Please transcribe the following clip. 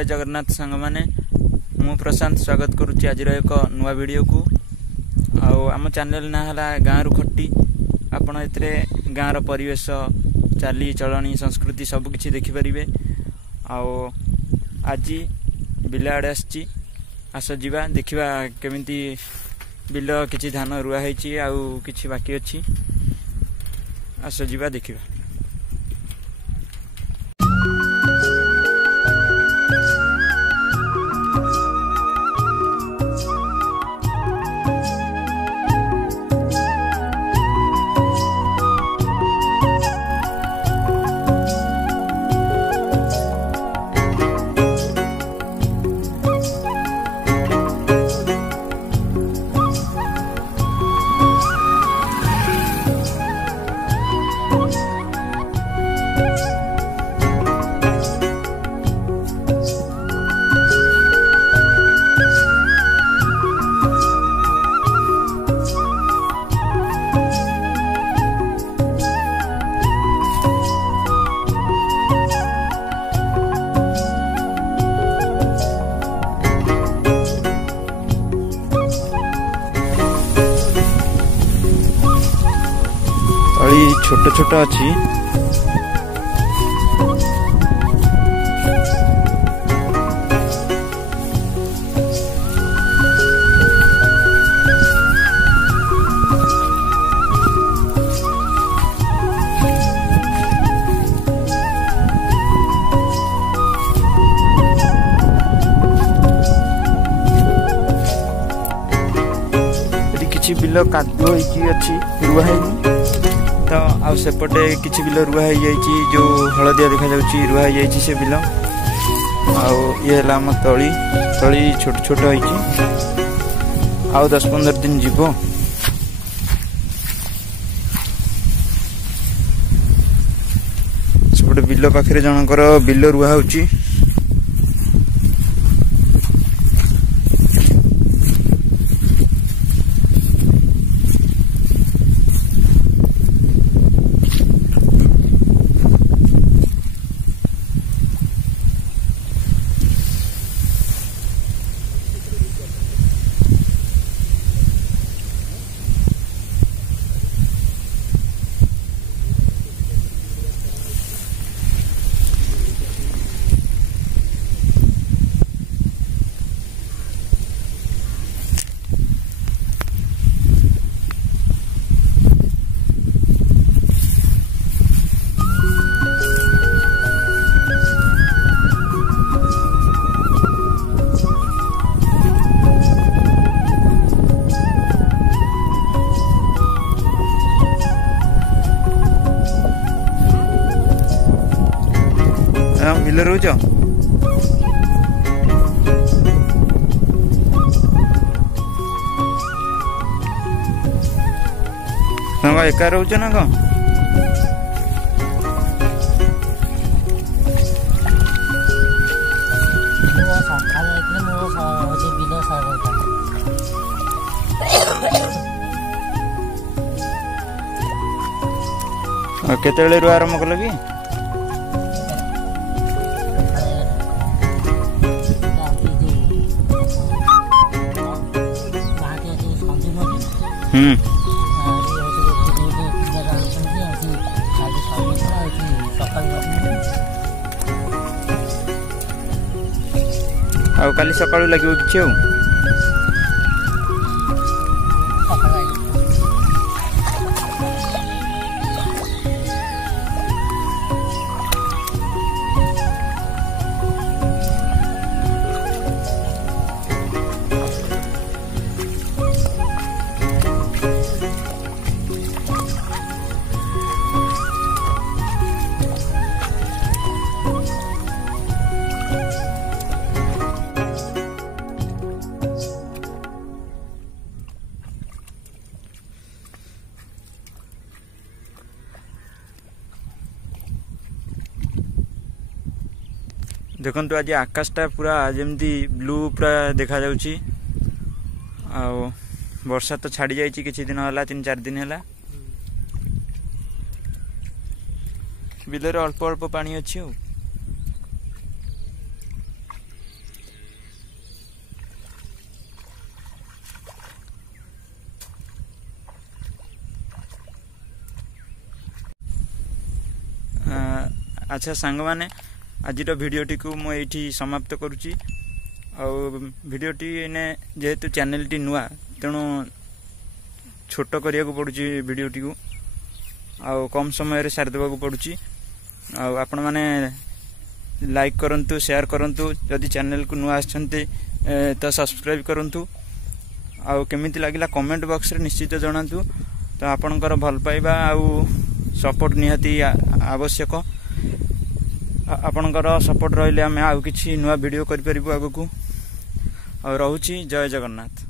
जय जगन्नाथ सांग माने मु प्रशांत स्वागत करुच्ची आज एक नुआ वीडियो को आम चैनल ना है गाँव रु खट्टी आपण एतरे गाँव रो परिवेश चाली चलनी संस्कृति सबकि देखिपारे। आज बिल आड़े आस जा देखा केमिति बिल किछि धान रुआ है आउ किछि बाकी अच्छी आस जा देखा। छोट छोट अच्छी किछि बिल कादुओ अच्छी रुआ है तो आउ सेपटे किछि बिल रुआ है जो हलदिया देखा जाउची रुआ है से बिल आउ ये हला हम तली तली छोट छोट होइची आउ 10-15 दिन जीवो। सेपटे बिल पाखरे जनकर बिल रुआ होची बिल रोज एका रोच ना कौन केते रुआ आरम्भ कल कि आउ काली सकाळू लागिव किछि हो देखु आज आकाशटा पूरा जमती ब्लू पूरा देखा जाउची आ वर्षा तो छाड़ी जाइए किछि दिन है 3-4 दिन है बिलर अल्प अल्प पानी अच्छी। अच्छा सांग मैंने आज भिडटी को मुझे समाप्त करुच्ची भिडटी ने जेहेतु चैनल टी नुआ तेणु छोट करने को पड़ुची भिडटी को आउ कम समय रे सारी देवा पड़ुची आपण मैंने लाइक करंतु शेयर करंतु जदि चैनल को नुआ आछंते तो सब्सक्राइब करंतु आउ केमिति लागिला कमेंट बॉक्स रे निश्चित जणांतु तो आपणकर भल पाइबा आउ सपोर्ट निहाती आवश्यक आपणकर सपोर्ट रहिले आमे आउ किछि नुआ वीडियो करि परिबु आगु को और रहूची जय जगन्नाथ।